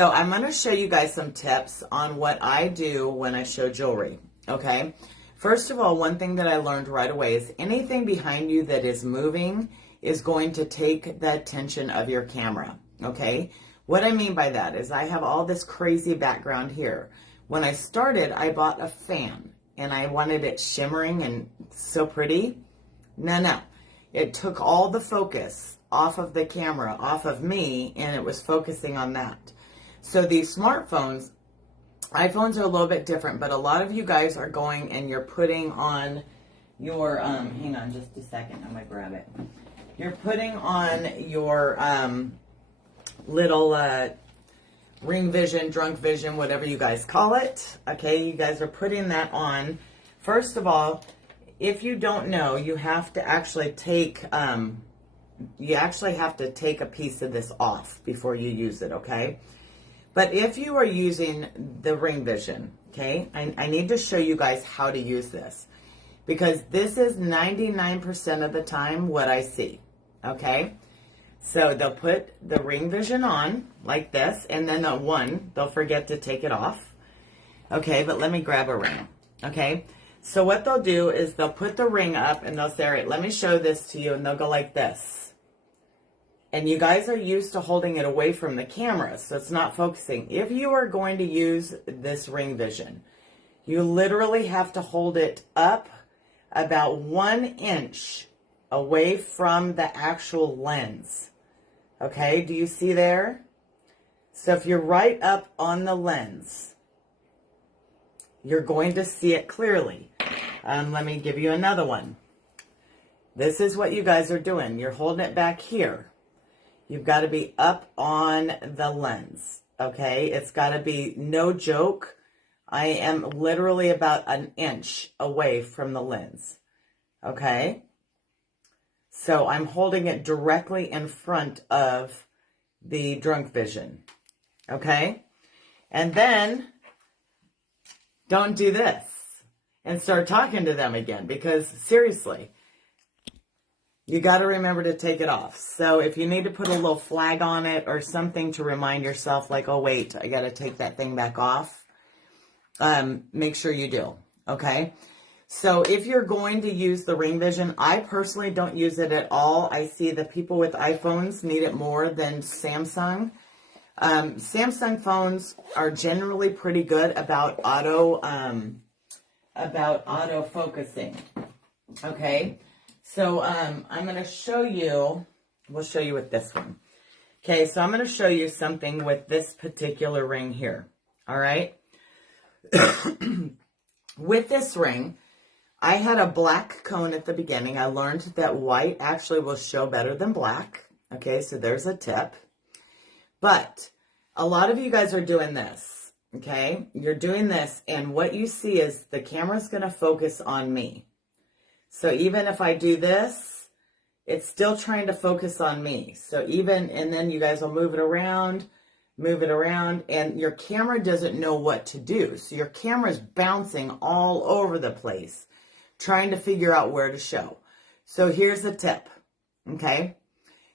So I'm going to show you guys some tips on what I do when I show jewelry, okay? First of all, one thing that I learned right away is anything behind you that is moving is going to take the attention of your camera, okay? What I mean by that is I have all this crazy background here. When I started, I bought a fan and I wanted it shimmering and so pretty. No. It took all the focus off of the camera, off of me, and it was focusing on that. So these smartphones, iPhones are a little bit different, but a lot of you guys are going and you're putting on your, hang on just a second, I'm going to grab it. You're putting on your little ring vision, drunk vision, whatever you guys call it. Okay, you guys are putting that on. First of all, if you don't know, you have to actually take, a piece of this off before you use it, okay? But if you are using the ring vision, okay, I need to show you guys how to use this because this is 99% of the time what I see, okay? So they'll put the ring vision on like this, and then they'll forget to take it off. Okay, but let me grab a ring, okay? So what they'll do is they'll put the ring up and they'll say, all right, let me show this to you, and they'll go like this. And you guys are used to holding it away from the camera, so it's not focusing. If you are going to use this ring vision, you literally have to hold it up about 1 inch away from the actual lens. Okay, do you see there? So if you're right up on the lens, you're going to see it clearly. Let me give you another one. This is what you guys are doing. You're holding it back here. You've got to be up on the lens, okay? It's got to be, no joke, I am literally about 1 inch away from the lens, okay? So I'm holding it directly in front of the drunk vision, okay? And then don't do this and start talking to them again because seriously, you got to remember to take it off. So if you need to put a little flag on it or something to remind yourself like, oh, wait, I got to take that thing back off, make sure you do, okay? So if you're going to use the ring vision, I personally don't use it at all. I see the people with iPhones need it more than Samsung. Samsung phones are generally pretty good about auto focusing, okay? So I'm going to show you, we'll show you with this one. Okay, so I'm going to show you something with this particular ring here, all right? With this ring, I had a black cone at the beginning. I learned that white actually will show better than black. Okay, so there's a tip. But a lot of you guys are doing this, okay? You're doing this, and what you see is the camera's going to focus on me. So even if I do this, it's still trying to focus on me. So and then you guys will move it around, and your camera doesn't know what to do. So your camera's bouncing all over the place, trying to figure out where to show. So here's the tip, okay?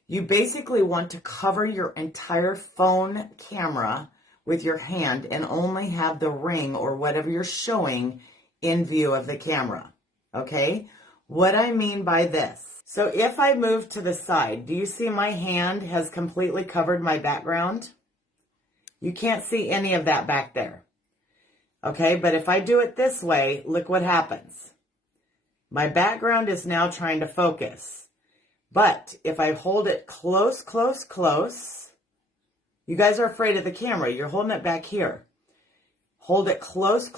You basically want to cover your entire phone camera with your hand and only have the ring or whatever you're showing in view of the camera, okay? What I mean by this, so if I move to the side, do you see my hand has completely covered my background? You can't see any of that back there. Okay, but if I do it this way, look what happens. My background is now trying to focus. But if I hold it close, you guys are afraid of the camera. You're holding it back here. Hold it close,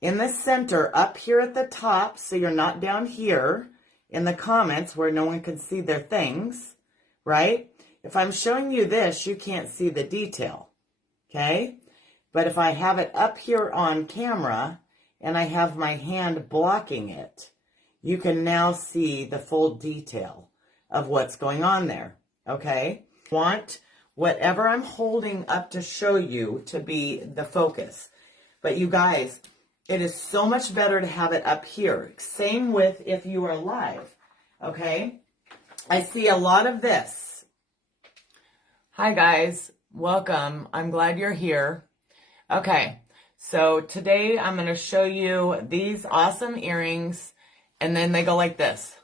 in the center, up here at the top, so you're not down here in the comments where no one can see their things, right? If I'm showing you this, you can't see the detail, okay? But if I have it up here on camera and I have my hand blocking it, you can now see the full detail of what's going on there, okay? Want whatever I'm holding up to show you to be the focus. But you guys, it is so much better to have it up here. Same with if you are live, okay? I see a lot of this. Hi guys, Welcome. I'm glad you're here. Okay, so today I'm going to show you these awesome earrings, and then they go like this.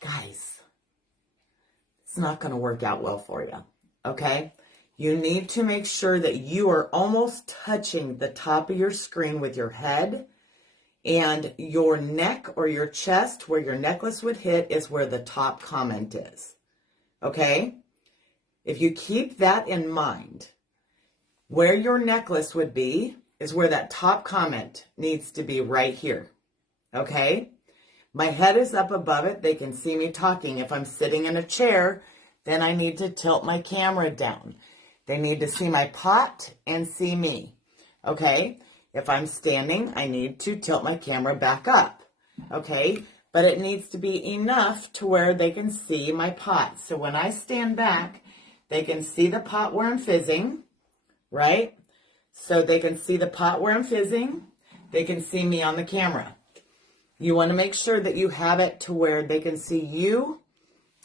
Guys, it's not going to work out well for you, okay? You need to make sure that you are almost touching the top of your screen with your head, and your neck or your chest where your necklace would hit is where the top comment is, okay? If you keep that in mind, where your necklace would be is where that top comment needs to be right here, okay? My head is up above it. They can see me talking. If I'm sitting in a chair, then I need to tilt my camera down. They need to see my pot and see me, okay? If I'm standing, I need to tilt my camera back up, okay? But it needs to be enough to where they can see my pot. So when I stand back, they can see the pot where I'm fizzing, right? So they can see the pot where I'm fizzing. They can see me on the camera. You want to make sure that you have it to where they can see you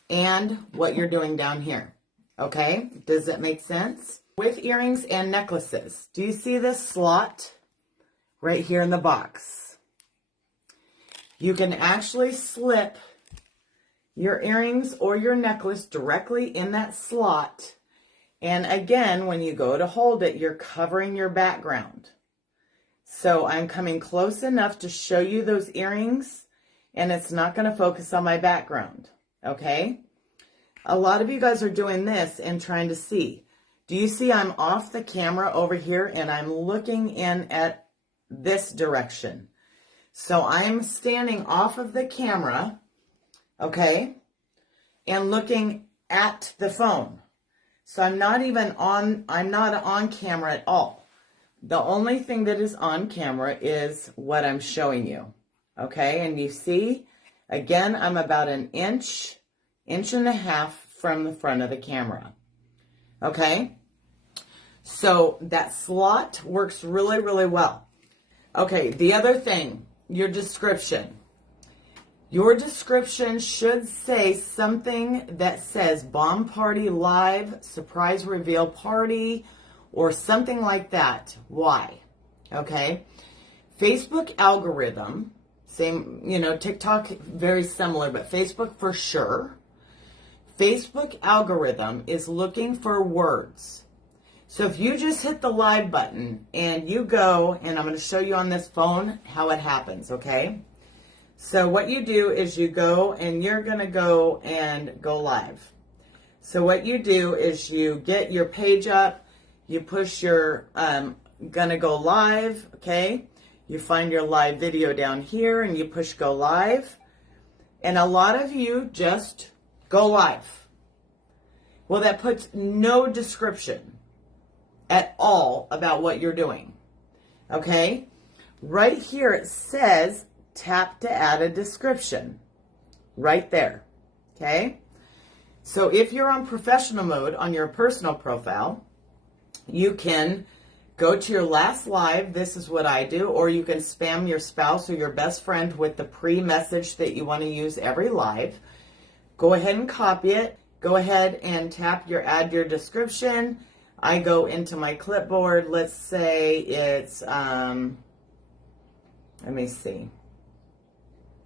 and what you're doing down here. Okay? Does that make sense? With earrings and necklaces, do you see this slot right here in the box? You can actually slip your earrings or your necklace directly in that slot. And again, when you go to hold it, you're covering your background. So I'm coming close enough to show you those earrings, and it's not going to focus on my background, okay? A lot of you guys are doing this and trying to see. Do you see I'm off the camera over here, and I'm looking in at this direction? So I'm standing off of the camera, okay, and looking at the phone. So I'm not on camera at all. The only thing that is on camera is what I'm showing you, okay? And you see, again, I'm about an inch and a half from the front of the camera, okay? So that slot works really, really well. Okay, the other thing, your description. Your description should say something that says Bomb Party Live, Surprise Reveal Party, or something like that. Why? Okay. Facebook algorithm, same, TikTok, very similar, but Facebook for sure. Facebook algorithm is looking for words. So if you just hit the live button and you go, and I'm going to show you on this phone how it happens, okay? So what you do is you go and you're going to go live. So what you do is you get your page up, you push your gonna go live, okay? You find your live video down here and you push go live. And a lot of you just go live. Well, that puts no description at all about what you're doing, okay? Right here it says tap to add a description, right there, okay? So if you're on professional mode on your personal profile, you can go to your last live, this is what I do, or you can spam your spouse or your best friend with the pre-message that you want to use every live. Go ahead and copy it. Go ahead and tap your add your description. I go into my clipboard. Let's say it's, let me see.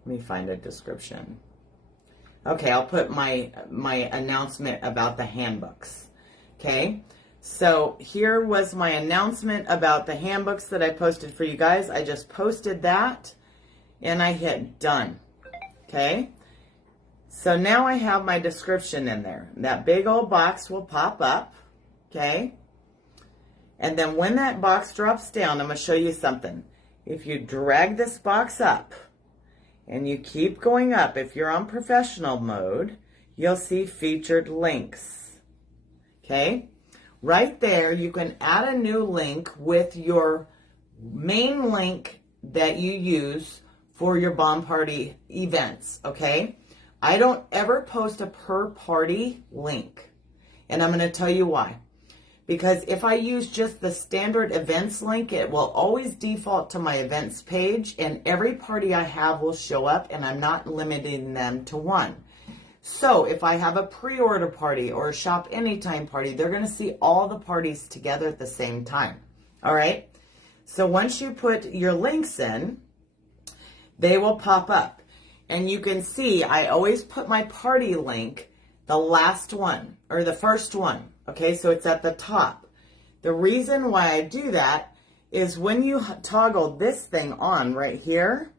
Let me find a description. Okay, I'll put my announcement about the handbooks. Okay, so here was my announcement about the handbooks that I posted for you guys. I just posted that and I hit done. Okay, so now I have my description in there. That big old box will pop up. Okay, and then when that box drops down, I'm going to show you something. If you drag this box up and you keep going up, if you're on professional mode, you'll see featured links. Okay, right there you can add a new link with your main link that you use for your Bomb Party events. Okay, I don't ever post a per party link, and I'm going to tell you why. Because if I use just the standard events link, it will always default to my events page, and every party I have will show up, and I'm not limiting them to one. So if I have a pre-order party or a shop anytime party, they're going to see all the parties together at the same time. All right. So once you put your links in, they will pop up. And you can see I always put my party link, the last one or the first one. Okay, so it's at the top. The reason why I do that is when you toggle this thing on right here,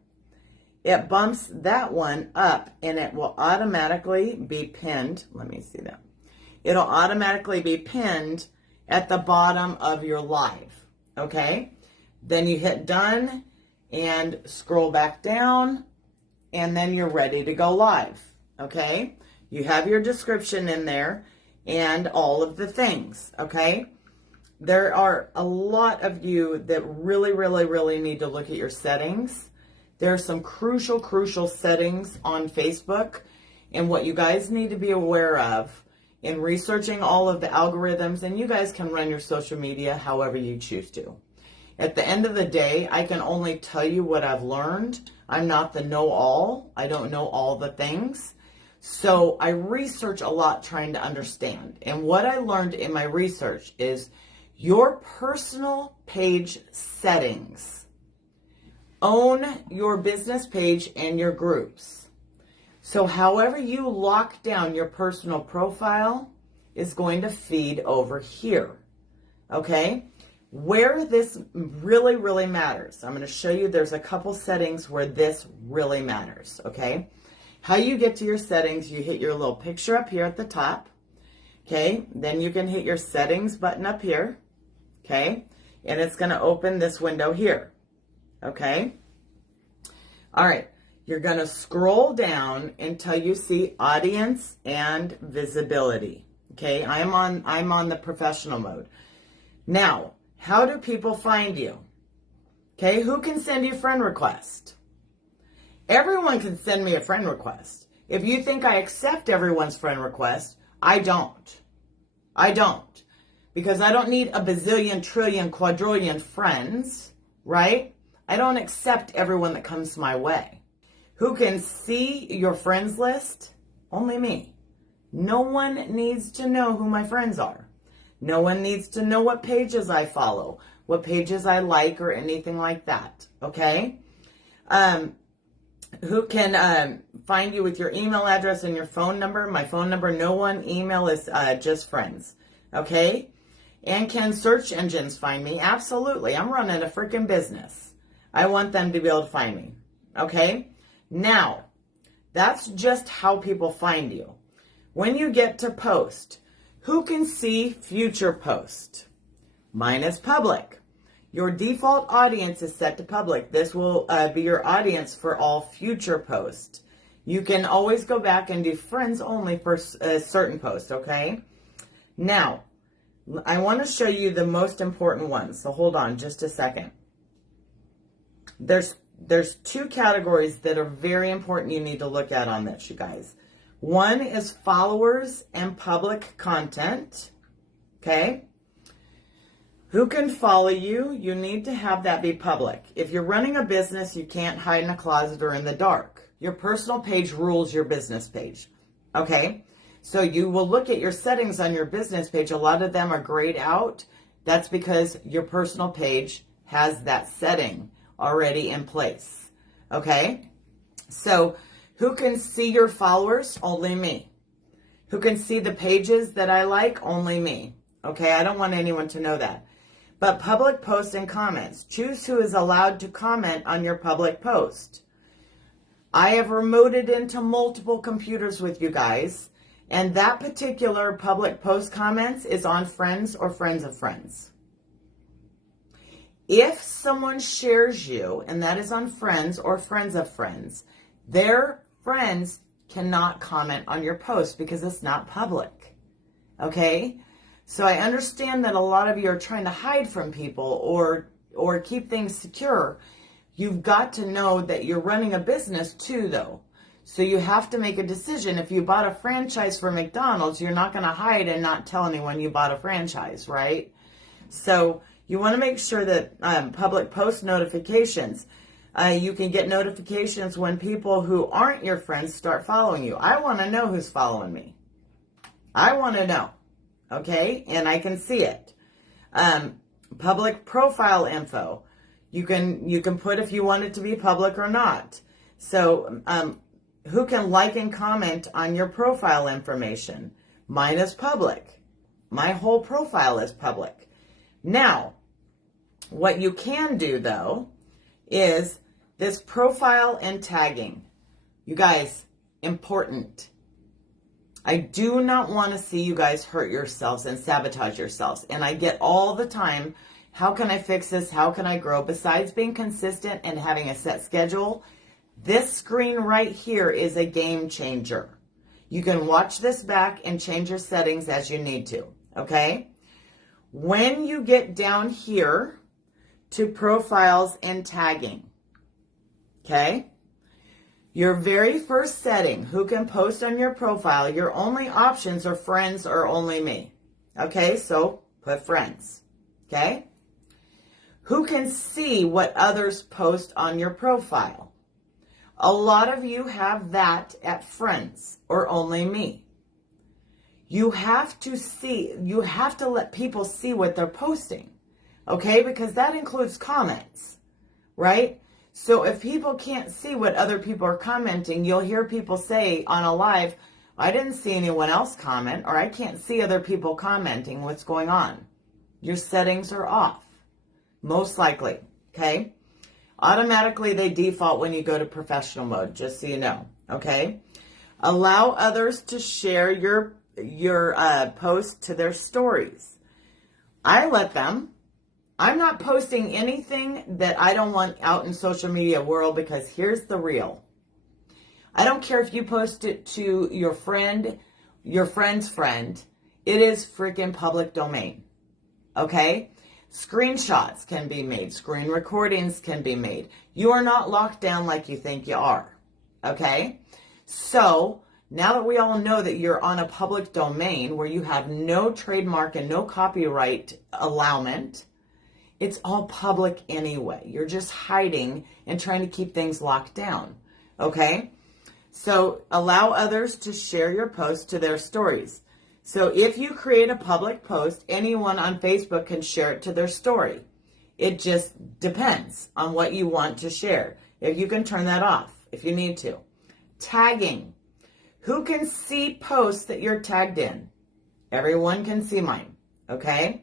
it bumps that one up and it will automatically be pinned. Let me see that. It'll automatically be pinned at the bottom of your live. Okay, then you hit done and scroll back down, and then you're ready to go live. Okay, you have your description in there and all of the things. Okay, there are a lot of you that really need to look at your settings. There are some crucial settings on Facebook, and what you guys need to be aware of in researching all of the algorithms, and you guys can run your social media however you choose to. At the end of the day, I can only tell you what I've learned. I'm not the know-all. I don't know all the things. So I research a lot trying to understand. And what I learned in my research is your personal page settings own your business page and your groups. So however you lock down your personal profile is going to feed over here. Okay? Where this really matters, I'm going to show you there's a couple settings where this really matters. Okay? How you get to your settings, you hit your little picture up here at the top. Okay? Then you can hit your settings button up here. Okay? And it's going to open this window here. Okay? All right. You're going to scroll down until you see audience and visibility. Okay? I'm on the professional mode. Now, how do people find you? Okay? Who can send you a friend request? Everyone can send me a friend request. If you think I accept everyone's friend request, I don't. I don't. Because I don't need a bazillion, trillion, quadrillion friends, right? I don't accept everyone that comes my way. Who can see your friends list? Only me. No one needs to know who my friends are. No one needs to know what pages I follow, what pages I like, or anything like that, okay? Who can find you with your email address and your phone number? My phone number, no one. Email is just friends, okay? And can search engines find me? Absolutely. I'm running a freaking business. I want them to be able to find me. Okay? Now, that's just how people find you. When you get to post, who can see future post? Mine is public. Your default audience is set to public. This will be your audience for all future posts. You can always go back and do friends only for certain posts, okay? Now, I want to show you the most important ones. So hold on just a second. There's two categories that are very important you need to look at on this, you guys. One is followers and public content. Okay? Who can follow you? You need to have that be public. If you're running a business, you can't hide in a closet or in the dark. Your personal page rules your business page. Okay? So you will look at your settings on your business page. A lot of them are grayed out. That's because your personal page has that setting already in place. Okay? So who can see your followers? Only me. Who can see the pages that I like? Only me. Okay? I don't want anyone to know that. But public posts and comments. Choose who is allowed to comment on your public post. I have remoted into multiple computers with you guys, and that particular public post comments is on friends or friends of friends. If someone shares you, and that is on friends or friends of friends, their friends cannot comment on your post because it's not public. Okay? So I understand that a lot of you are trying to hide from people or keep things secure. You've got to know that you're running a business too, though. So you have to make a decision. If you bought a franchise for McDonald's, you're not going to hide and not tell anyone you bought a franchise, right? So you want to make sure that public post notifications, You can get notifications when people who aren't your friends start following you. I want to know who's following me. I want to know. Okay? And I can see it. Public profile info. You can put if you want it to be public or not. So, who can like and comment on your profile information? Mine is public. My whole profile is public. Now, what you can do, though, is this profile and tagging. You guys, important. I do not want to see you guys hurt yourselves and sabotage yourselves. And I get all the time, how can I fix this? How can I grow? Besides being consistent and having a set schedule, this screen right here is a game changer. You can watch this back and change your settings as you need to, okay? When you get down here to profiles and tagging, okay? Your very first setting, who can post on your profile, your only options are friends or only me. Okay, so put friends. Okay? Who can see what others post on your profile? A lot of you have that at friends or only me. You have to see, you have to let people see what they're posting. Okay? Because that includes comments, right? So if people can't see what other people are commenting, you'll hear people say on a live, I didn't see anyone else comment, or I can't see other people commenting. What's going on? Your settings are off, most likely, okay? Automatically, they default when you go to professional mode, just so you know, okay? Allow others to share your post to their stories. I let them. I'm not posting anything that I don't want out in social media world, because here's the real. I don't care if you post it to your friend, your friend's friend. It is freaking public domain. Okay? Screenshots can be made. Screen recordings can be made. You are not locked down like you think you are. Okay? So, now that we all know that you're on a public domain where you have no trademark and no copyright allowance, it's all public anyway. You're just hiding and trying to keep things locked down. Okay? So allow others to share your post to their stories. So if you create a public post, anyone on Facebook can share it to their story. It just depends on what you want to share. If you can turn that off if you need to. Tagging. Who can see posts that you're tagged in? Everyone can see mine. Okay?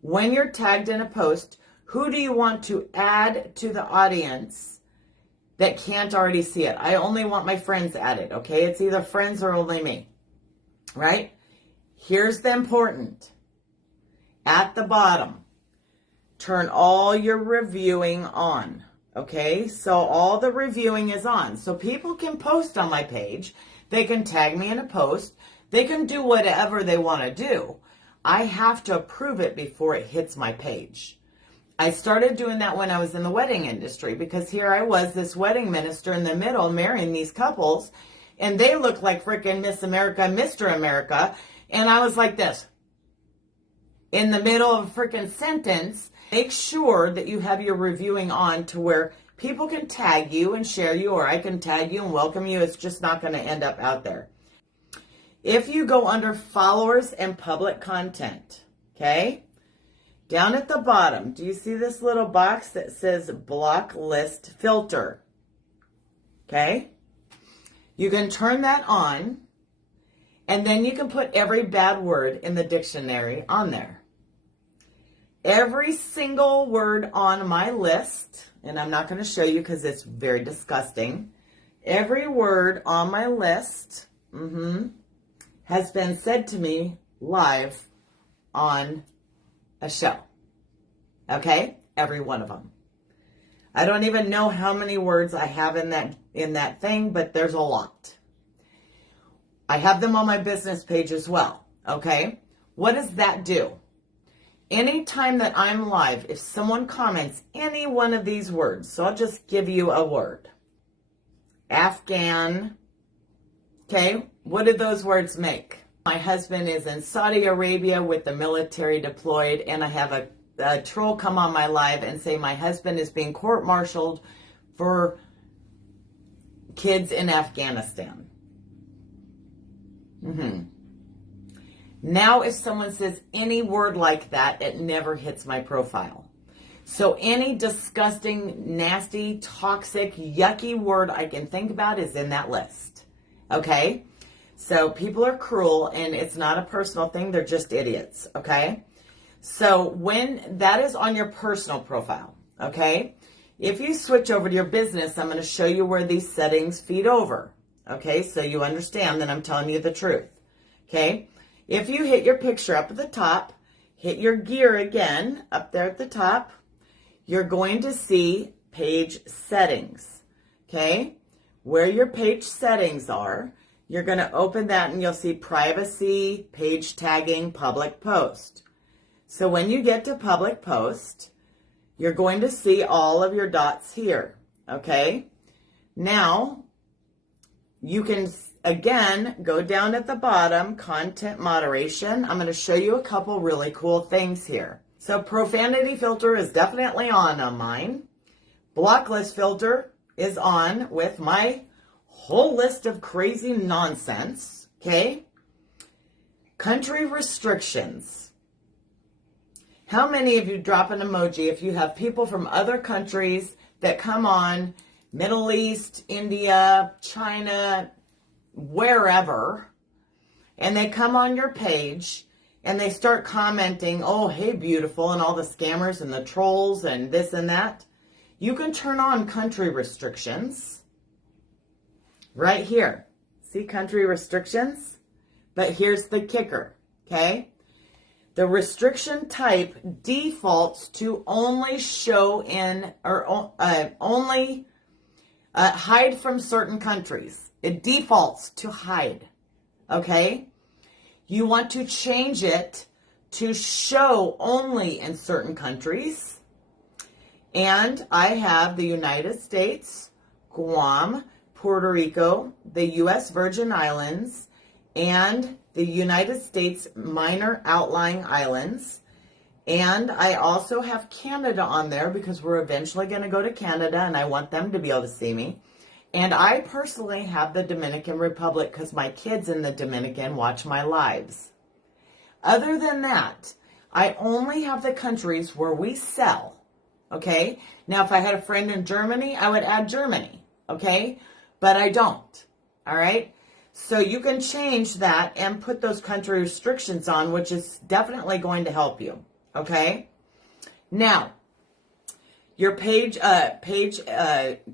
When you're tagged in a post, who do you want to add to the audience that can't already see it? I only want my friends added, okay? It's either friends or only me, right? Here's the important. At the bottom, turn all your reviewing on, okay? So all the reviewing is on. So people can post on my page. They can tag me in a post. They can do whatever they want to do. I have to approve it before it hits my page. I started doing that when I was in the wedding industry, because here I was, this wedding minister in the middle, marrying these couples, and they looked like freaking Miss America, Mr. America, and I was like this. In the middle of a freaking sentence, make sure that you have your reviewing on to where people can tag you and share you, or I can tag you and welcome you. It's just not going to end up out there. If you go under followers and public content, okay, down at the bottom, do you see this little box that says block list filter? Okay, you can turn that on, and then you can put every bad word in the dictionary on there. Every single word on my list, and I'm not going to show you because it's very disgusting. Every word on my list, has been said to me live on a show. Okay? Every one of them. I don't even know how many words I have in that thing, but there's a lot. I have them on my business page as well. Okay? What does that do? Anytime that I'm live, if someone comments any one of these words, so I'll just give you a word. Afghan. Okay? What did those words make? My husband is in Saudi Arabia with the military deployed, and I have a troll come on my live and say my husband is being court-martialed for kids in Afghanistan. Now, if someone says any word like that, it never hits my profile. So any disgusting, nasty, toxic, yucky word I can think about is in that list. Okay? So people are cruel, and it's not a personal thing. They're just idiots. Okay? So when that is on your personal profile, okay? If you switch over to your business, I'm going to show you where these settings feed over. Okay? So you understand that I'm telling you the truth. Okay? If you hit your picture up at the top, hit your gear again up there at the top, you're going to see page settings. Okay? Where your page settings are, you're going to open that and you'll see privacy, page tagging, public post. So when you get to public post, you're going to see all of your dots here. Okay? Now, you can again go down at the bottom, content moderation. I'm going to show you a couple really cool things here. So profanity filter is definitely on mine. Block list filter is on with my whole list of crazy nonsense. Okay? Country restrictions. How many of you drop an emoji if you have people from other countries that come on, Middle East, India, China, wherever, and they come on your page and they start commenting, oh, hey, beautiful, and all the scammers and the trolls and this and that? You can turn on country restrictions right here. See country restrictions? But here's the kicker, okay? The restriction type defaults to only show in or only hide from certain countries. It defaults to hide, okay? You want to change it to show only in certain countries. And I have the United States, Guam, Puerto Rico, the U.S. Virgin Islands, and the United States minor outlying islands. And I also have Canada on there because we're eventually going to go to Canada and I want them to be able to see me. And I personally have the Dominican Republic because my kids in the Dominican watch my lives. Other than that, I only have the countries where we sell, okay? Now, if I had a friend in Germany, I would add Germany, okay? But I don't, all right? So you can change that and put those country restrictions on, which is definitely going to help you, okay? Now, your page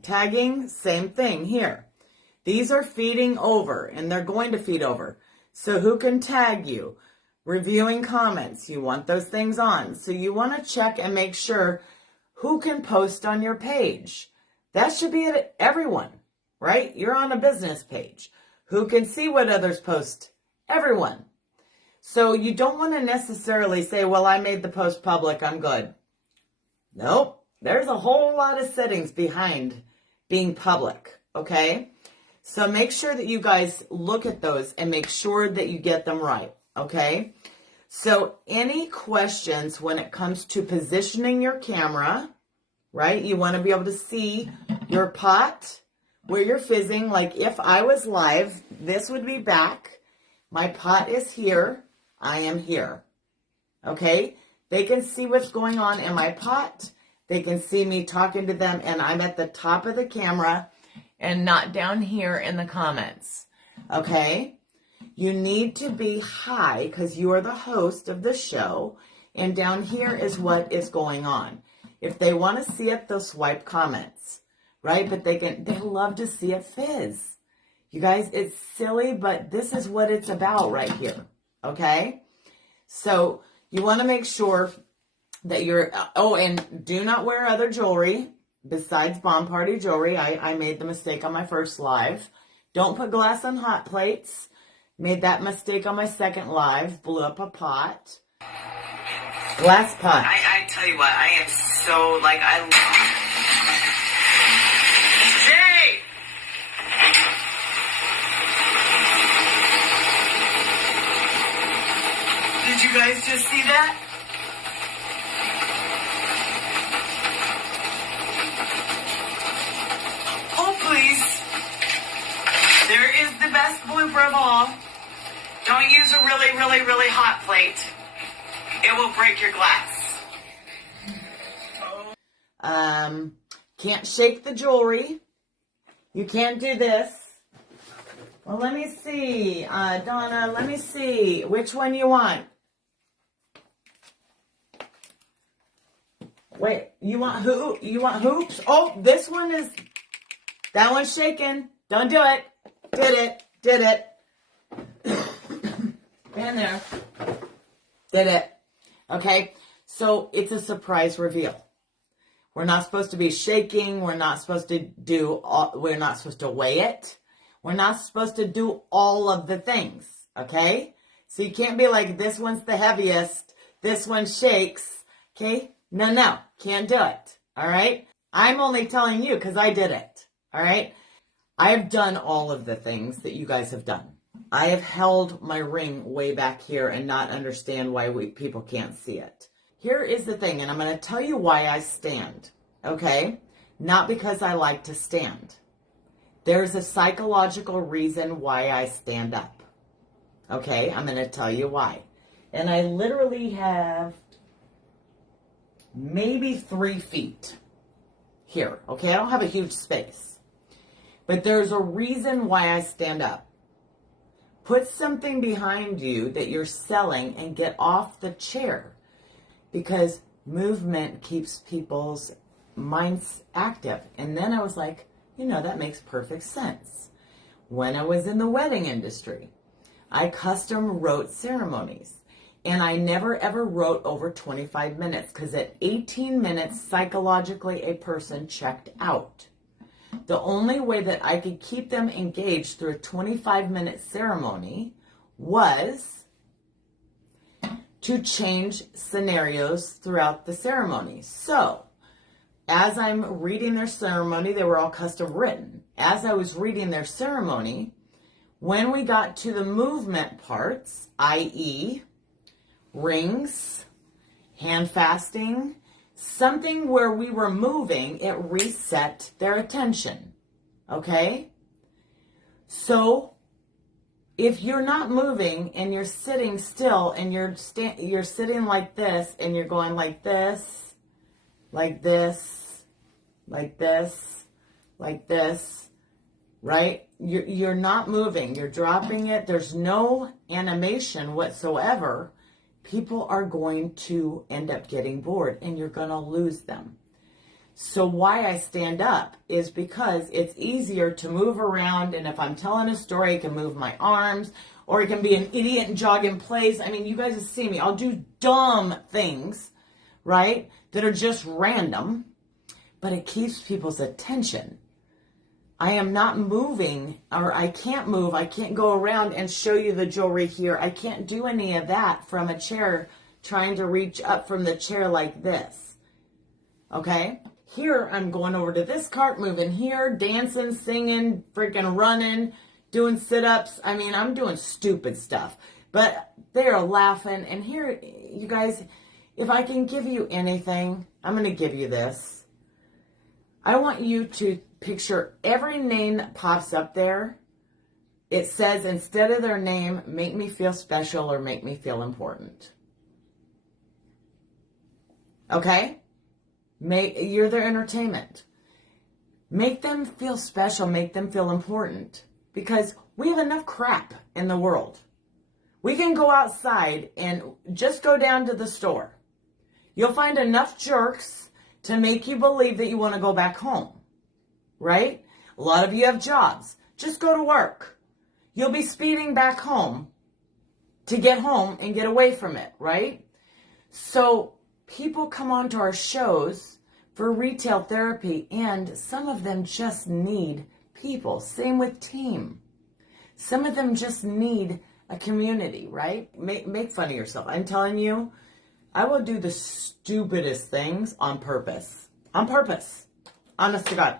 tagging, same thing here. These are feeding over, and they're going to feed over. So who can tag you? Reviewing comments, you want those things on. So you want to check and make sure who can post on your page. That should be everyone, right? You're on a business page. Who can see what others post? Everyone. So you don't want to necessarily say, well, I made the post public, I'm good. Nope. There's a whole lot of settings behind being public, okay? So make sure that you guys look at those and make sure that you get them right, okay? So any questions when it comes to positioning your camera, right? You want to be able to see your pot where you're fizzing. Like if I was live, this would be back. My pot is here. I am here, okay? They can see what's going on in my pot. They can see me talking to them, and I'm at the top of the camera and not down here in the comments, okay? You need to be high because you are the host of the show, and down here is what is going on. If they want to see it, they'll swipe comments, right? But they love to see it fizz. You guys, it's silly, but this is what it's about right here, okay? So you want to make sure that you're, oh, and do not wear other jewelry besides Bomb Party jewelry. I made the mistake on my first live. Don't put glass on hot plates. Made that mistake on my second live. Blew up a pot. Glass pot. I tell you what, I am so, like, I love... Jay! Did you guys just see that? the best blooper of all. Don't use a really, really, really hot plate. It will break your glass. Can't shake the jewelry. You can't do this. Well, let me see. Donna, let me see. Which one you want? Wait, you want hoops? Oh, this one is, that one's shaking. Don't do it. Did it. Been there. Did it. Okay, so it's a surprise reveal. We're not supposed to be shaking. We're not supposed to weigh it. We're not supposed to do all of the things, okay? So you can't be like, this one's the heaviest, this one shakes, okay? No, can't do it, all right? I'm only telling you because I did it, all right? I've done all of the things that you guys have done. I have held my ring way back here and not understand why people can't see it. Here is the thing, and I'm going to tell you why I stand, okay? Not because I like to stand. There's a psychological reason why I stand up, okay? I'm going to tell you why. And I literally have maybe 3 feet here, okay? I don't have a huge space. But there's a reason why I stand up. Put something behind you that you're selling and get off the chair. Because movement keeps people's minds active. And then I was like, that makes perfect sense. When I was in the wedding industry, I custom wrote ceremonies. And I never ever wrote over 25 minutes because at 18 minutes, psychologically, a person checked out. The only way that I could keep them engaged through a 25-minute ceremony was to change scenarios throughout the ceremony. So, as I'm reading their ceremony, they were all custom written. As I was reading their ceremony, when we got to the movement parts, i.e., rings, hand fasting, something where we were moving, it reset their attention. Okay? So, if you're not moving and you're sitting still and you're sitting like this and you're going like this, like this, like this, like this, right? You're not moving. You're dropping it. There's no animation whatsoever. People are going to end up getting bored and you're going to lose them. So why I stand up is because it's easier to move around, and if I'm telling a story, I can move my arms, or I can be an idiot and jog in place. I mean, you guys have seen me. I'll do dumb things, right, that are just random, but it keeps people's attention. I am not moving, or I can't move. I can't go around and show you the jewelry here. I can't do any of that from a chair, trying to reach up from the chair like this. Okay? Here, I'm going over to this cart, moving here, dancing, singing, freaking running, doing sit-ups. I mean, I'm doing stupid stuff. But they're laughing. And here, you guys, if I can give you anything, I'm going to give you this. I want you to picture every name that pops up there. It says, instead of their name, make me feel special or make me feel important. Okay? You're their entertainment. Make them feel special. Make them feel important. Because we have enough crap in the world. We can go outside and just go down to the store. You'll find enough jerks to make you believe that you want to go back home. Right? A lot of you have jobs. Just go to work. You'll be speeding back home to get home and get away from it, right? So people come onto our shows for retail therapy, and some of them just need people. Same with team. Some of them just need a community, right? Make fun of yourself. I'm telling you, I will do the stupidest things on purpose. On purpose. Honest to God,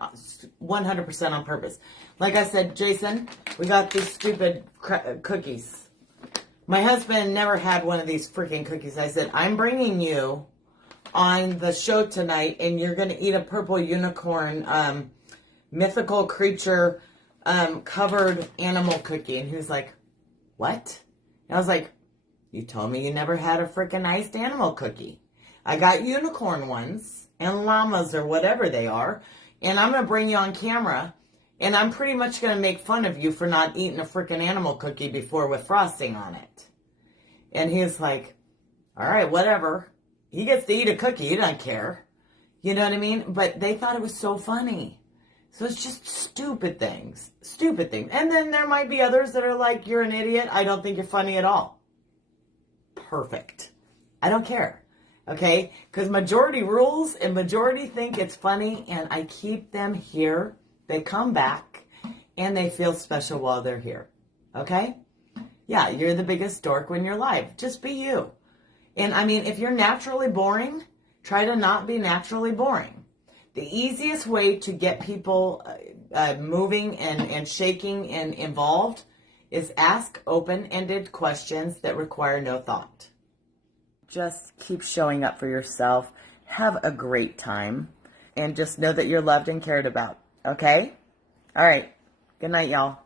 100% on purpose. Like I said, Jason, we got these stupid cookies. My husband never had one of these freaking cookies. I said, I'm bringing you on the show tonight, and you're going to eat a purple unicorn mythical creature covered animal cookie. And he was like, what? And I was like, you told me you never had a freaking iced animal cookie. I got unicorn ones and llamas or whatever they are. And I'm going to bring you on camera. And I'm pretty much going to make fun of you for not eating a freaking animal cookie before with frosting on it. And he was like, all right, whatever. He gets to eat a cookie. He doesn't care. You know what I mean? But they thought it was so funny. So it's just stupid things. Stupid things. And then there might be others that are like, you're an idiot. I don't think you're funny at all. Perfect. I don't care. Okay? Because majority rules and majority think it's funny, and I keep them here. They come back and they feel special while they're here. Okay? Yeah, you're the biggest dork when you're live. Just be you. And I mean, if you're naturally boring, try to not be naturally boring. The easiest way to get people moving and shaking and involved is ask open-ended questions that require no thought. Just keep showing up for yourself. Have a great time. And just know that you're loved and cared about. Okay? All right. Good night, y'all.